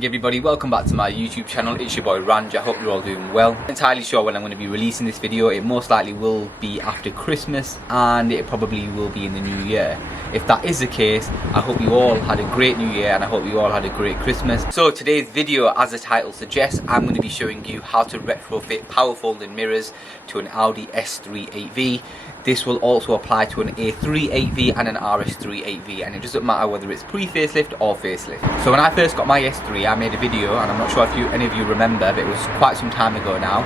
morning everybody, welcome back to my YouTube channel. It's your boy Ranj. I hope you're all doing well. Not entirely sure when I'm going to be releasing this video. It most likely will be after Christmas and it probably will be in the new year. If that is the case, I hope you all had a great new year and I hope you all had a great Christmas. So today's video, as the title suggests, I'm going to be showing you how to retrofit power folding mirrors to an Audi S3 8V. This will also apply to an A3 8V and an RS3 8V, and it doesn't matter whether it's pre-facelift or facelift. So when I first got my S3, I made a video, and I'm not sure if any of you remember, but it was quite some time ago now,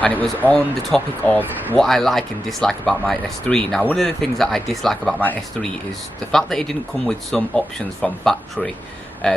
and it was on the topic of what I like and dislike about my S3. Now, one of the things that I dislike about my S3 is the fact that it didn't come with some options from factory,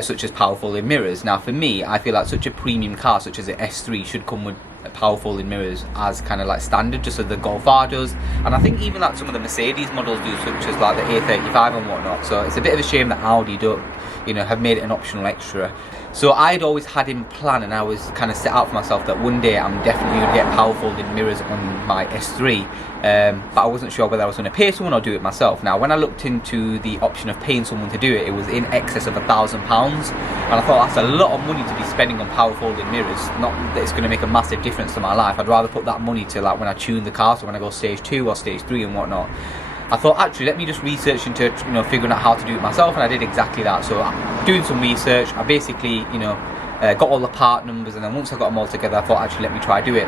such as power folding mirrors. Now, for me, I feel like such a premium car such as the S3 should come with power folding mirrors as kind of like standard, just as the Golf R does, and I think even like some of the Mercedes models do, such as like the A35 and whatnot. So it's a bit of a shame that Audi don't, have made it an optional extra. So I'd always had in plan, and I was kind of set out for myself that one day I'm definitely going to get power folding mirrors on my S3, but I wasn't sure whether I was going to pay someone or do it myself. Now, when I looked into the option of paying someone to do it, it was in excess of £1,000, and I thought that's a lot of money to be spending on power folding mirrors. Not that it's going to make a massive difference to my life. I'd rather put that money to like when I tune the car, so when I go stage 2 or stage 3 and whatnot. I thought, actually, let me just research into figuring out how to do it myself, and I did exactly that. So doing some research, I basically got all the part numbers, and then once I got them all together, I thought, actually, let me try do it.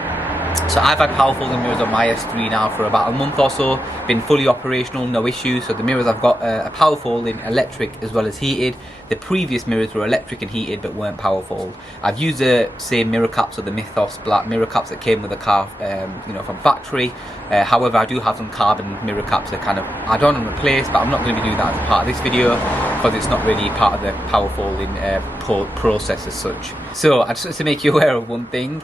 So I've had power folding mirrors on my S3 now for about a month or so, been fully operational, no issues. So the mirrors I've got are power folding, electric as well as heated. The previous mirrors were electric and heated but weren't power fold. I've used the same mirror caps, or the Mythos black mirror caps that came with the car from factory. However, I do have some carbon mirror caps that kind of add on and replace, but I'm not going to be doing that as a part of this video because it's not really part of the power folding process as such. So I just want to make you aware of one thing.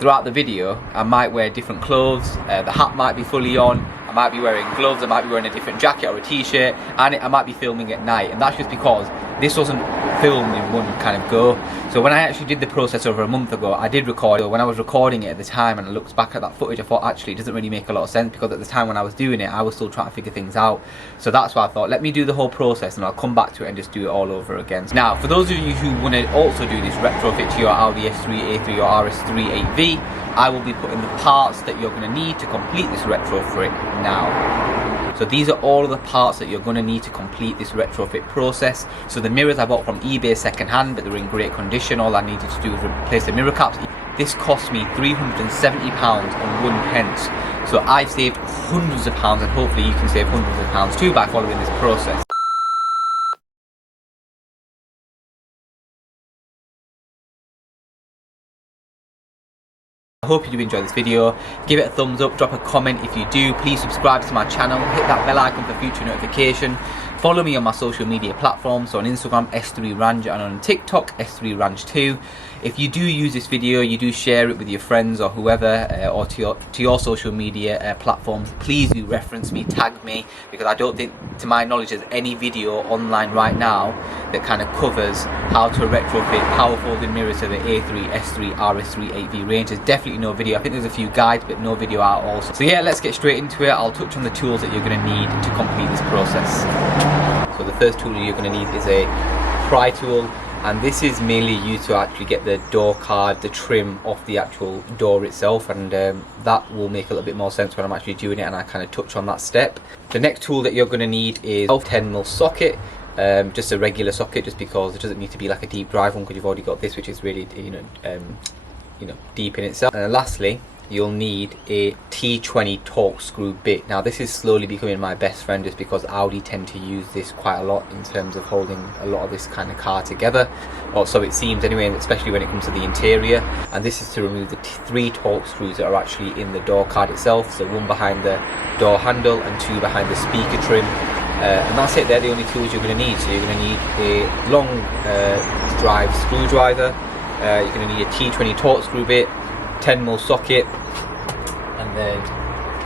Throughout the video, I might wear different clothes, the hat might be fully on, I might be wearing gloves, I might be wearing a different jacket or a t-shirt, and I might be filming at night, and that's just because this wasn't filmed in one kind of go. So when I actually did the process over a month ago, I did record. When I was recording it at the time and I looked back at that footage, I thought, actually, it doesn't really make a lot of sense, because at the time when I was doing it, I was still trying to figure things out. So that's why I thought, let me do the whole process and I'll come back to it and just do it all over again. Now, for those of you who want to also do this retrofit to your Audi S3, A3 or RS3 8V, I will be putting the parts that you're going to need to complete this retrofit now. So these are all of the parts that you're going to need to complete this retrofit process. So the mirrors I bought from eBay second hand, but they were in great condition. All I needed to do was replace the mirror caps. This cost me £370 and 1 pence. So I've saved hundreds of pounds, and hopefully you can save hundreds of pounds too by following this process. I hope you do enjoy this video. Give it a thumbs up, drop a comment if you do. Please subscribe to my channel, hit that bell icon for future notification. Follow me on my social media platforms, so on Instagram S3 Ranj and on TikTok S3 Ranj 2. If you do use this video, you do share it with your friends or whoever, or to your social media platforms, please do reference me, tag me, because I don't think, to my knowledge, there's any video online right now that kind of covers how to retrofit power folding mirrors to the A3, S3, RS3 8V range. There's definitely no video. I think there's a few guides, but no video out also. So yeah, let's get straight into it. I'll touch on the tools that you're going to need to complete this process. So the first tool you're going to need is a pry tool, and this is mainly used to actually get the door card, the trim off the actual door itself, and that will make a little bit more sense when I'm actually doing it and I kind of touch on that step. The next tool that you're going to need is a 10mm socket, just a regular socket, just because it doesn't need to be like a deep drive one, because you've already got this, which is really deep in itself. And lastly, you'll need a T20 torque screw bit. Now this is slowly becoming my best friend, just because Audi tend to use this quite a lot in terms of holding a lot of this kind of car together, or so it seems anyway, especially when it comes to the interior. And this is to remove the 3 torque screws that are actually in the door card itself, so 1 behind the door handle and 2 behind the speaker trim. And that's it. They're the only tools you're going to need. So you're going to need a long drive screwdriver, you're going to need a T20 torque screw bit, 10mm socket, and then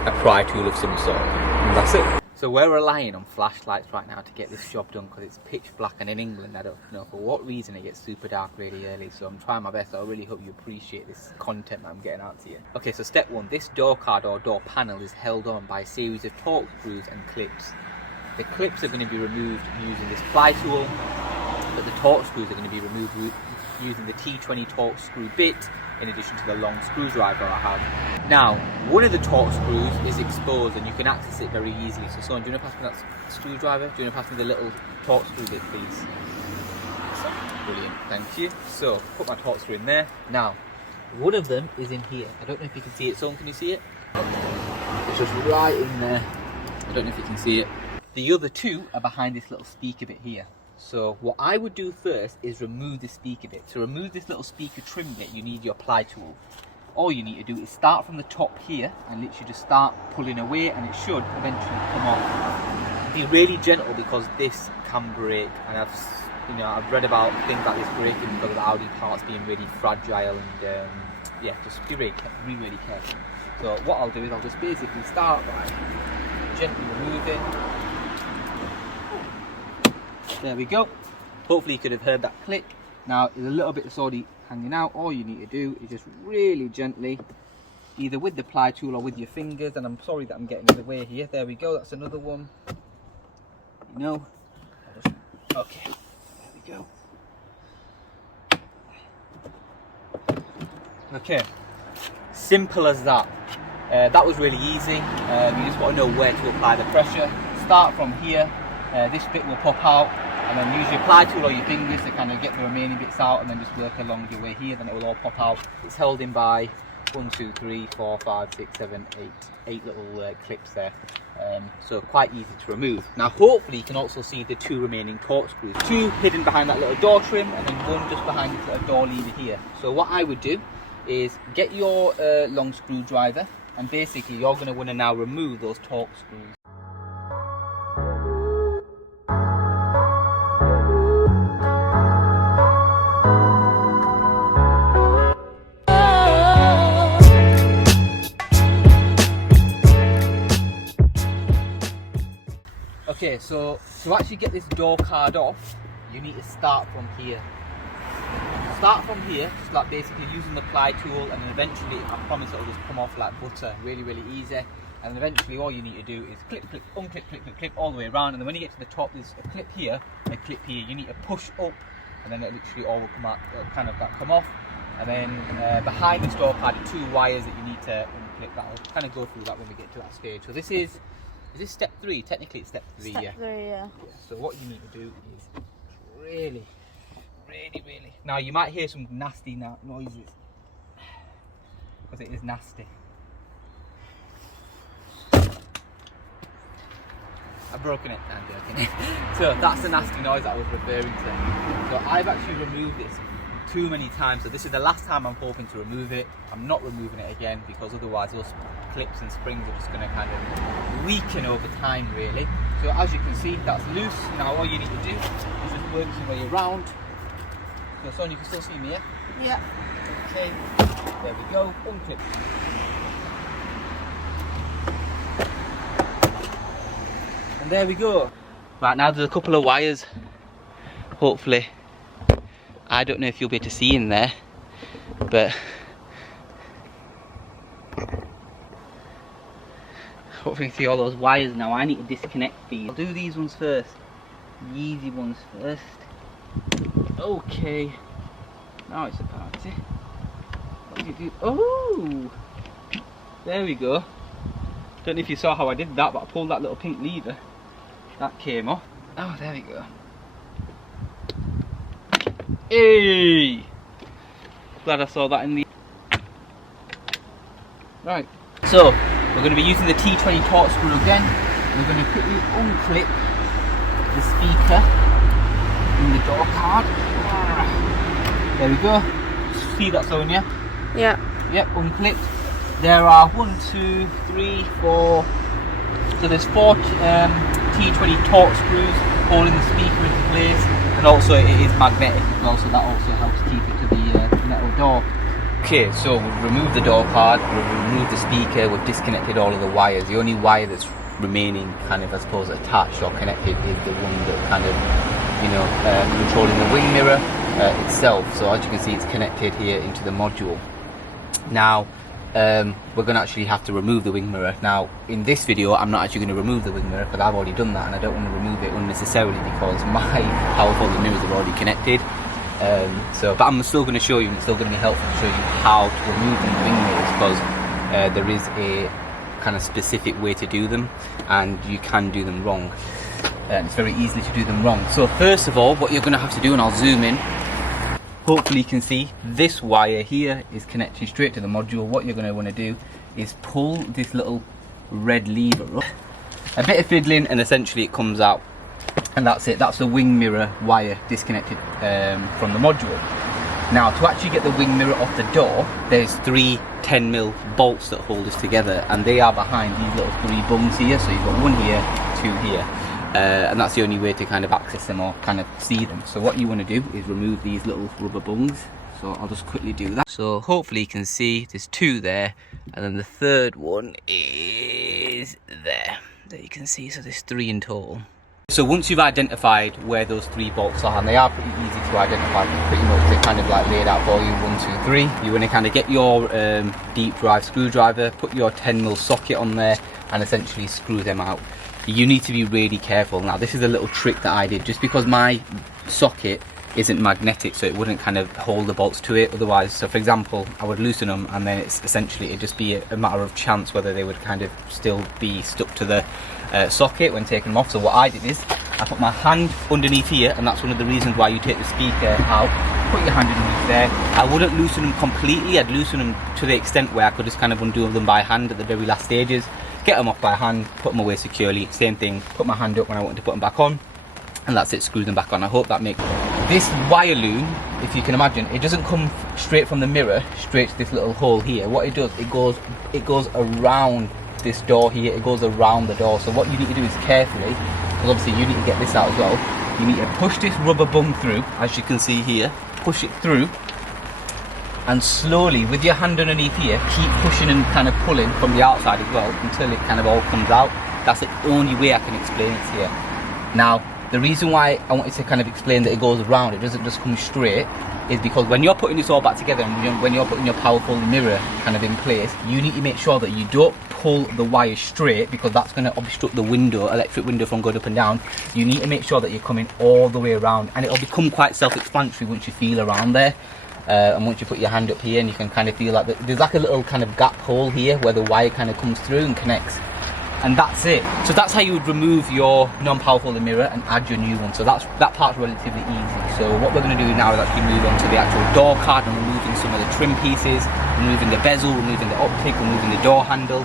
a pry tool of some sort, and that's it. So we're relying on flashlights right now to get this job done, because it's pitch black, and in England I don't know for what reason it gets super dark really early, so I'm trying my best. I really hope you appreciate this content that I'm getting out to you. Okay, so step 1, this door card or door panel is held on by a series of torque screws and clips. The clips are going to be removed using this ply tool, but the torque screws are going to be removed using the T20 Torque screw bit in addition to the long screwdriver I have. Now, one of the Torque screws is exposed and you can access it very easily. So Son, do you want to pass me that screwdriver? Do you want to pass me the little Torque screw bit, please? Brilliant, thank you. So, put my Torque screw in there. Now, one of them is in here. I don't know if you can see it. Son, can you see it? It's just right in there. I don't know if you can see it. The other two are behind this little speaker bit here. So what I would do first is remove the speaker bit. To remove this little speaker trim bit, you need your ply tool. All you need to do is start from the top here and literally just start pulling away, and it should eventually come off. Be really gentle because this can break, and I've read about things like this breaking because of the Audi parts being really fragile, and yeah, just be really careful. So what I'll do is I'll just basically start by gently removing. There we go. Hopefully you could have heard that click. Now there's a little bit that's already hanging out. All you need to do is just really gently, either with the ply tool or with your fingers, and I'm sorry that I'm getting in the way here. There we go, that's another one. Okay, there we go. Okay, simple as that. That was really easy. You just want to know where to apply the pressure. Start from here. This bit will pop out, and then use your ply tool or your fingers to kind of get the remaining bits out, and then just work along your way here. Then it will all pop out. It's held in by 1, 2, 3, 4, 5, 6, 7, 8 little clips there. So quite easy to remove. Now hopefully you can also see the two remaining Torque screws. Two hidden behind that little door trim, and then one just behind this little door lever here. So what I would do is get your long screwdriver, and basically you're going to want to now remove those Torque screws. Okay, so to actually get this door card off, you need to start from here. Start from here, just like basically using the ply tool, and then eventually, I promise it'll just come off like butter, really easy. And then eventually all you need to do is clip, clip, unclip, clip, clip, clip all the way around, and then when you get to the top, there's a clip here, and a clip here. You need to push up, and then it literally all will come out, kind of come off. And then behind this door card are two wires that you need to unclip. That I'll kind of go through that when we get to that stage. So this is this step 3? Technically it's step 3, yeah. Step 3, yeah. So what you need to do is really. Now you might hear some nasty noises because it is nasty. I've broken it. I'm joking. So that's the nasty noise that I was referring to. So I've actually removed this too many times. So this is the last time I'm hoping to remove it. I'm not removing it again because otherwise those clips and springs are just going to kind of weaken over time, really. So as you can see, that's loose. Now all you need to do is just work your way around. So Son, you can still see me, yeah? Yeah. Okay, there we go, unclip. And there we go. Right, now there's a couple of wires. Hopefully, I don't know if you'll be able to see in there, but hopefully you can see all those wires now. I need to disconnect these. I'll do these ones first. The easy ones first. Okay, now it's a party. What do you do? Oh, there we go. Don't know if you saw how I did that, but I pulled that little pink lever. That came off. Oh, there we go. Hey! Glad I saw that in the... Right, so we're going to be using the T20 Torque screw again. We're going to quickly unclip the speaker in the door card. There we go. See that, Sonia? Yeah. Yep, unclipped. There are 1, 2, 3, 4. So there's 4 T20 Torque screws holding the speaker into place, and also it is magnetic as well, so that also helps keep it to the metal door. Okay, so we've removed the door card, we've removed the speaker, we've disconnected all of the wires. The only wire that's remaining kind of, I suppose, attached or connected is the one that kind of, controlling the wing mirror itself. So as you can see, it's connected here into the module. Now we're going to actually have to remove the wing mirror. Now in this video I'm not actually going to remove the wing mirror because I've already done that, and I don't want to remove it unnecessarily because my power folding mirrors are already connected. But I'm still going to show you, and it's still going to be helpful to show you how to remove these wing mirrors, because there is a kind of specific way to do them, and you can do them wrong, and it's very easy to do them wrong. So first of all, what you're going to have to do, and I'll zoom in, hopefully you can see this wire here is connected straight to the module. What you're going to want to do is pull this little red lever up, a bit of fiddling, and essentially it comes out, and that's it. That's the wing mirror wire disconnected from the module. Now, to actually get the wing mirror off the door, there's 3 10mm bolts that hold this together, and they are behind these little 3 bungs here. So you've got 1 here, 2 here, and that's the only way to kind of access them or kind of see them. So what you want to do is remove these little rubber bungs. So I'll just quickly do that. So hopefully you can see there's 2 there, and then the third one is there. There you can see, so there's 3 in total. So once you've identified where those 3 bolts are, and they are pretty easy to identify, pretty much they're kind of like laid out for you, 1, 2, 3. You want to kind of get your deep drive screwdriver, put your 10mm socket on there, and essentially screw them out. You need to be really careful. Now, this is a little trick that I did, just because my socket isn't magnetic, so it wouldn't kind of hold the bolts to it otherwise. So for example, I would loosen them, and then it's essentially, it'd just be a matter of chance whether they would kind of still be stuck to the socket when taking them off. So what I did is I put my hand underneath here, and that's one of the reasons why you take the speaker out. Put your hand underneath there. I wouldn't loosen them completely, I'd loosen them to the extent where I could just kind of undo them by hand at the very last stages, get them off by hand, put them away securely. Same thing, put my hand up when I wanted to put them back on, and that's it, screw them back on. I hope that makes this wire loom, if you can imagine, it doesn't come straight from the mirror straight to this little hole here. What it does, it goes around this door here, it goes around the door. So what you need to do is carefully, because obviously you need to get this out as well, you need to push this rubber bung through, as you can see here, push it through, and slowly with your hand underneath here, keep pushing and kind of pulling from the outside as well until it kind of all comes out. That's the only way I can explain it here. Now, the reason why I wanted to kind of explain that it goes around, it doesn't just come straight, is because when you're putting this all back together, and when you're putting your power folding mirror kind of in place, you need to make sure that you don't pull the wire straight, because that's going to obstruct the window, electric window, from going up and down. You need to make sure that you're coming all the way around, and it'll become quite self-explanatory once you feel around there. And once you put your hand up here, and you can kind of feel like there's like a little kind of gap hole here where the wire kind of comes through and connects. And that's it. So that's how you would remove your non-power folding mirror and add your new one. So that part's relatively easy. So what we're going to do now is actually move on to the actual door card and removing some of the trim pieces, removing the bezel, removing the optic, removing the door handle,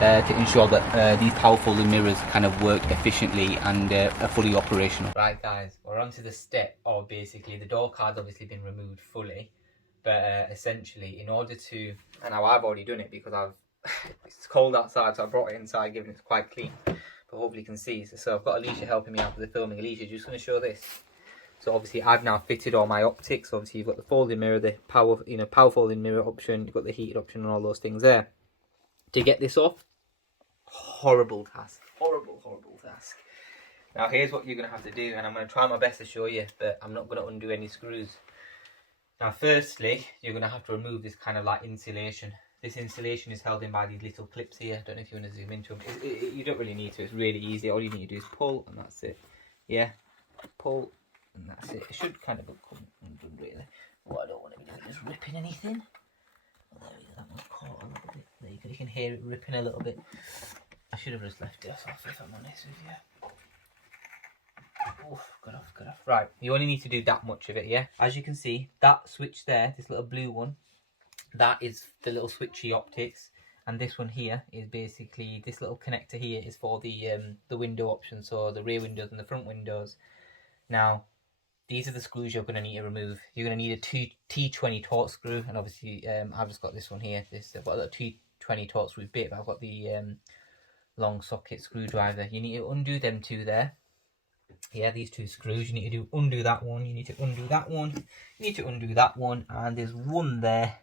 to ensure that these power folding mirrors kind of work efficiently and are fully operational. Right guys, we're on to the step of basically the door card's obviously been removed fully, but essentially in order to, and now I've already done it because it's cold outside, so I brought it inside, given it's quite clean, but hopefully you can see. So I've got Alicia helping me out with the filming. Alicia, just going to show this. So obviously I've now fitted all my optics. Obviously you've got the folding mirror, the power folding mirror option, you've got the heated option and all those things there. To get this off, horrible task, horrible task. Now here's what you're going to have to do, and I'm going to try my best to show you, but I'm not going to undo any screws. Now firstly, you're going to have to remove this kind of like insulation. This insulation is held in by these little clips here. I don't know if you want to zoom into them. You don't really need to. It's really easy. All you need to do is pull, and that's it. Yeah, pull, and that's it. It should kind of come undone, really. What I don't want to be doing is ripping anything. Oh, there we go. That one's caught a little bit. There you go. You can hear it ripping a little bit. I should have just left it off, if I'm honest with you. Oof, got off. Right, you only need to do that much of it, yeah? As you can see, that switch there, this little blue one, that is the little switchy optics, and this one here is basically, this little connector here is for the window option, so the rear windows and the front windows. Now, these are the screws you're going to need to remove. You're going to need a T20 Torx screw, and obviously I've just got this one here. I've got a T20 Torx screw bit, but I've got the long socket screwdriver. You need to undo them 2 there. Yeah, these 2 screws. You need to undo that one. You need to undo that one. You need to undo that one, and there's one there.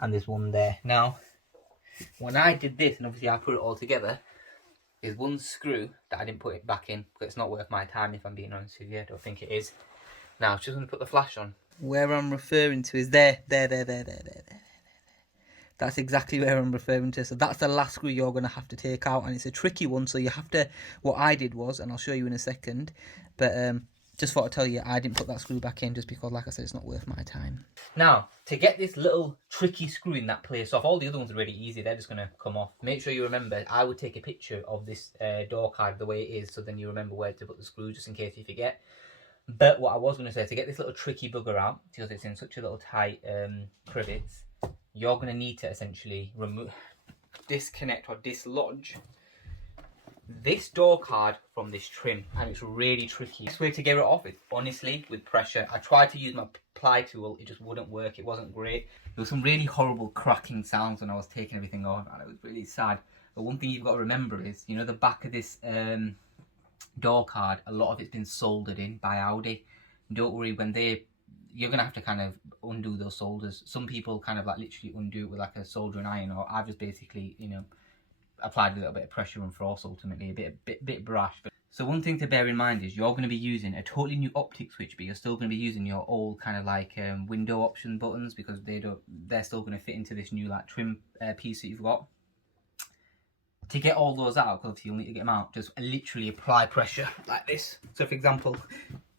And there's one there. Now, when I did this, and obviously I put it all together, is one screw that I didn't put it back in, because it's not worth my time, if I'm being honest with you. I don't think it is. Now, just going to put the flash on. Where I'm referring to is there. That's exactly where I'm referring to. So that's the last screw you're going to have to take out, and it's a tricky one. So you have to, what I did was, and I'll show you in a second, but just thought I'd tell you I didn't put that screw back in just because, like I said, it's not worth my time. Now, to get this little tricky screw in that place off, all the other ones are really easy, they're just going to come off. Make sure you remember, I would take a picture of this door card the way it is, so then you remember where to put the screw, just in case you forget. But what I was going to say, to get this little tricky bugger out, because it's in such a little tight crivets, you're going to need to essentially disconnect or dislodge this door card from this trim, and it's really tricky. The best way to get it off is honestly with pressure. I tried to use my ply tool, it just wouldn't work, it wasn't great. There was some really horrible cracking sounds when I was taking everything off, and it was really sad. But one thing you've got to remember is, you know, the back of this door card, a lot of it's been soldered in by Audi. Don't worry, when you're gonna have to kind of undo those solders. Some people kind of like literally undo it with like a soldering iron, or I've just basically, you know, applied a little bit of pressure and force, ultimately a bit brash. But so one thing to bear in mind is you're going to be using a totally new optic switch, but you're still going to be using your old kind of like window option buttons, because they're still going to fit into this new like trim piece that you've got. To get all those out, because obviously you'll need to get them out, just literally apply pressure like this. So for example,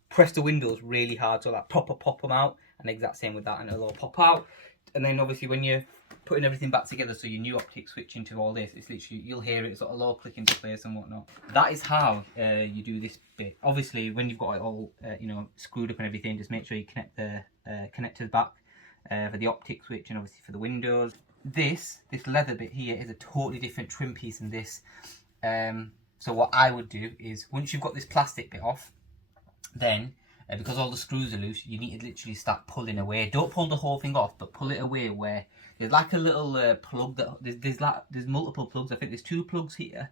press the windows really hard, so like proper pop them out, and exact same with that, and it'll all pop out. And then obviously when you're putting everything back together, so your new optic switch into all this, it's literally, you'll hear it sort of all click into place and whatnot. That is how you do this bit. Obviously when you've got it all you know, screwed up and everything, just make sure you connect the connectors back for the optic switch, and obviously for the windows. This leather bit here is a totally different trim piece than this. So what I would do is, once you've got this plastic bit off, then because all the screws are loose, you need to literally start pulling away. Don't pull the whole thing off, but pull it away where there's like a little plug that there's multiple plugs. I think there's 2 plugs here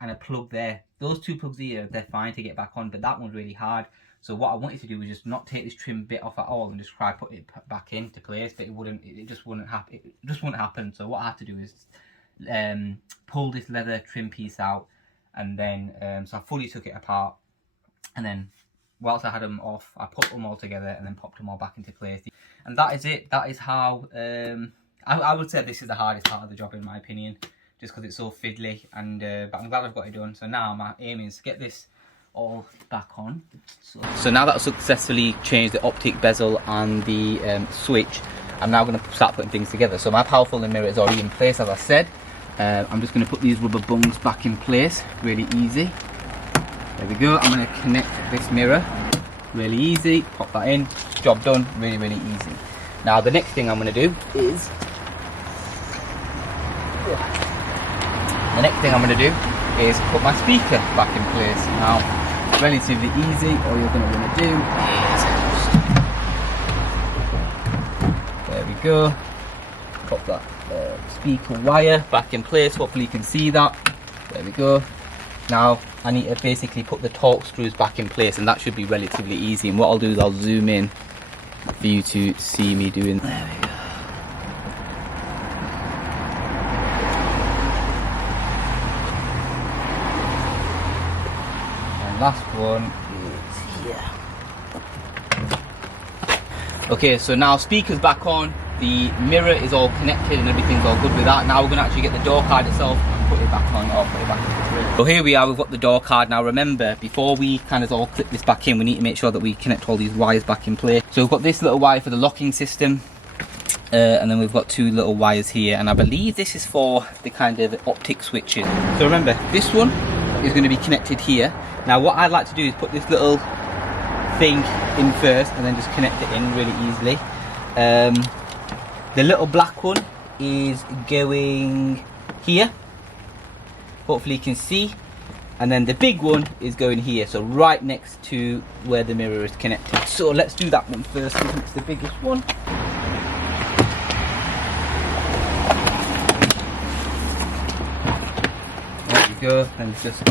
and a plug there. Those 2 plugs here, they're fine to get back on, but that one's really hard. So what I wanted to do was just not take this trim bit off at all and just try put it back into place, but it just wouldn't happen. So what I had to do is pull this leather trim piece out, and then so I fully took it apart, and then whilst I had them off, I put them all together and then popped them all back into place. And that is it. That is how I would say this is the hardest part of the job, in my opinion, just because it's so fiddly. And but I'm glad I've got it done. So now my aim is to get this all back on. So now that I've successfully changed the optic bezel and the switch, I'm now going to start putting things together. So my power folding mirror is already in place, as I said. I'm just going to put these rubber bungs back in place, really easy. There we go. I'm going to connect this mirror, really easy. Pop that in, job done, really, really easy. Now the next thing I'm going to do is, put my speaker back in place. Now, relatively easy. All you're going to want to do is, there we go, pop that speaker wire back in place. Hopefully you can see that. There we go. Now I need to basically put the torque screws back in place, and that should be relatively easy. And what I'll do is I'll zoom in for you to see me doing. There we go. And last one is here. Okay, so now speaker's back on, the mirror is all connected and everything's all good with that. Now we're going to actually get the door card itself and put it back on, or put it back into the frame. So here we are, we've got the door card. Now remember, before we kind of all clip this back in, we need to make sure that we connect all these wires back in place. So we've got this little wire for the locking system, and then we've got 2 little wires here, and I believe this is for the kind of optic switches. So remember, this one is going to be connected here. Now what I'd like to do is put this little thing in first and then just connect it in really easily. The little black one is going here, hopefully you can see, and then the big one is going here, so right next to where the mirror is connected. So let's do that one first, because it's the biggest one. There we go, and just,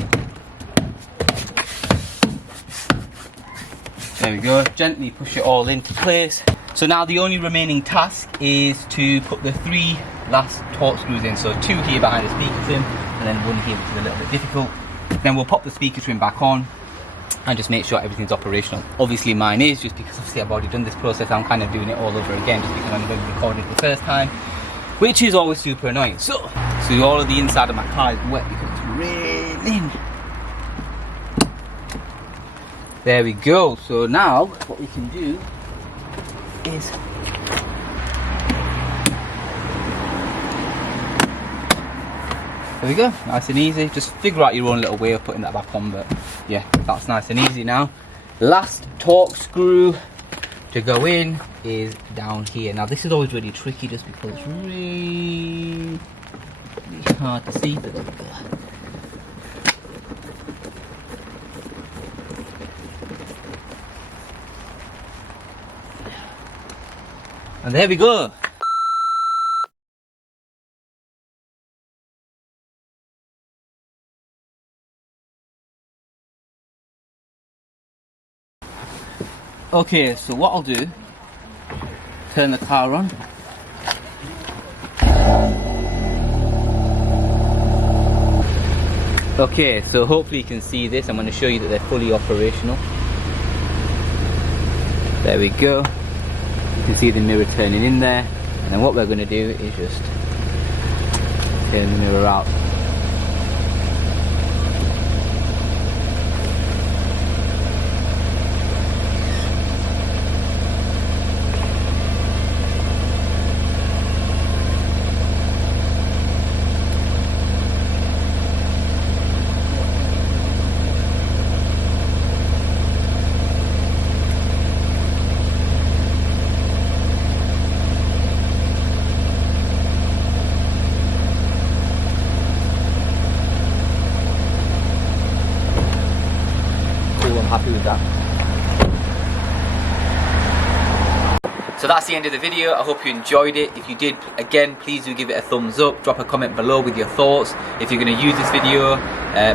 there we go, gently push it all into place. So now the only remaining task is to put the 3 last torque screws in. So 2 here behind the speaker trim, and then 1 here, which is a little bit difficult. Then we'll pop the speaker trim back on and just make sure everything's operational. Obviously mine is, just because obviously I've already done this process, I'm kind of doing it all over again, just because I'm going to record it the first time, which is always super annoying. So all of the inside of my car is wet because it's raining. There we go. So now what we can do is there we go, nice and easy. Just figure out your own little way of putting that back on, but yeah, that's nice and easy now. Last torque screw to go in is down here. Now this is always really tricky just because it's really hard to see. But there we go. And there we go. Okay, so what I'll do, turn the car on. Okay, so hopefully you can see this. I'm going to show you that they're fully operational. There we go. You can see the mirror turning in there. And then what we're going to do is just turn the mirror out. Happy with that. So that's the end of the video. I hope you enjoyed it. If you did, again, please do give it a thumbs up. Drop a comment below with your thoughts. If you're going to use this video,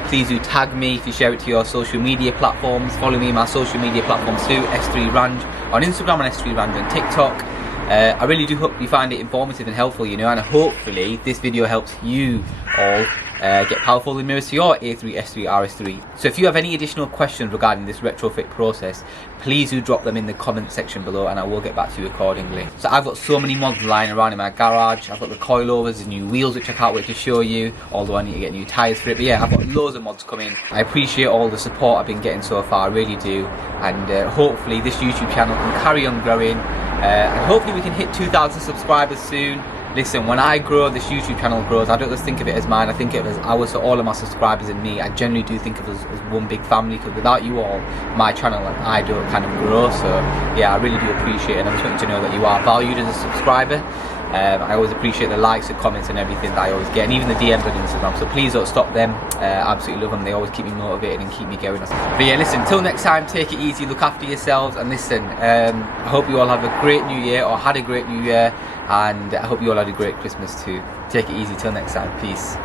please do tag me if you share it to your social media platforms. Follow me on my social media platforms too, S3 Range on Instagram and S3 Range on TikTok. I really do hope you find it informative and helpful, you know, and hopefully this video helps you all get power folding mirrors to your A3, S3, RS3. So if you have any additional questions regarding this retrofit process, please do drop them in the comment section below and I will get back to you accordingly. So I've got so many mods lying around in my garage. I've got the coilovers, the new wheels which I can't wait to show you, although I need to get new tyres for it. But yeah, I've got loads of mods coming. I appreciate all the support I've been getting so far, I really do. And hopefully this YouTube channel can carry on growing. And hopefully we can hit 2,000 subscribers soon. Listen, when I grow, this YouTube channel grows. I don't just think of it as mine, I think of it as ours, so all of my subscribers and me. I generally do think of us as one big family, because without you all, my channel and I don't kind of grow. So yeah, I really do appreciate it, and I just want you to know that you are valued as a subscriber. I always appreciate the likes and comments and everything that I always get, and even the DMs on Instagram, so please don't stop them. I absolutely love them. They always keep me motivated and keep me going. But yeah, listen, until next time, take it easy, look after yourselves, and listen, I hope you all have a great new year, or had a great new year, and I hope you all had a great Christmas too. Take it easy till next time. Peace.